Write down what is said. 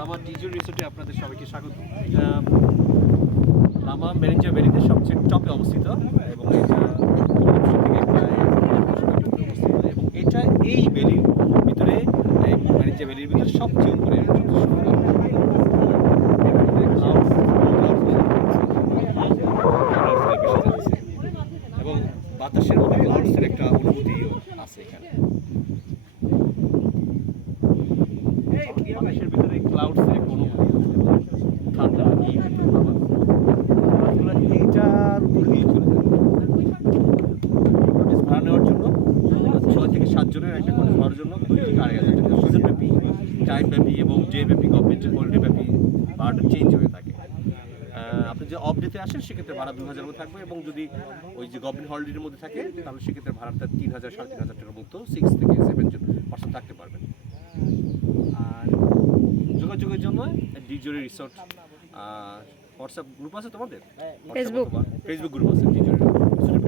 লামা ডিজোর রিসোর্টে আপনাদের সবাইকে স্বাগত। এটা লামা মেরিঞ্জা ভ্যালিতে সবচেয়ে টপে অবস্থিত এবং এটা পশ্চিম থেকে প্রায় 100 কিলোমিটার অবস্থিত এবং এটা এই ভ্যালির ভিতরে মেরিঞ্জা ভ্যালির ভিতরে সবচেয়ে উপরে সবচেয়ে সুন্দর এবং বাতাসের মধ্যে ক্লাউডসের একটা অনুভূতিও আছে এখানে। বাতাসের ভিতরে ক্লাউডসের একটা অনুভূতি আছে এবং ঠান্ডা এইটার উপর দিয়ে চলে যায় কটেজ ভাড়া নেওয়ার জন্য 6 থেকে 7 জনের একটা কটেজ ভাড়ার জন্য 2 থেকে 2,500 টাকা সিজন ব্যাপী, টাইম ব্যাপী এবং ডে ব্যাপী, গভর্নমেন্টের হলিডে ব্যাপী ভাড়াটা চেঞ্জ হয়ে থাকে। আপনি যে অফ ডেতে আসেন সেক্ষেত্রে ভাড়া 2,000 মতো থাকবে এবং যদি ওই যে গভর্নমেন্ট হলিডের মধ্যে থাকে তাহলে সেক্ষেত্রে ভাড়াটা 3,000 3,500 টাকার মতো 6 থেকে 7 জন পার্সন থাকতে পারবেন। আর যোগাযোগের জন্য ডিজোরি রিসোর্ট হোয়াটসঅ্যাপ গ্রুপ আছে তোমাদের? ফেসবুক গ্রুপ আছে ডিজোরি রিসোর্টের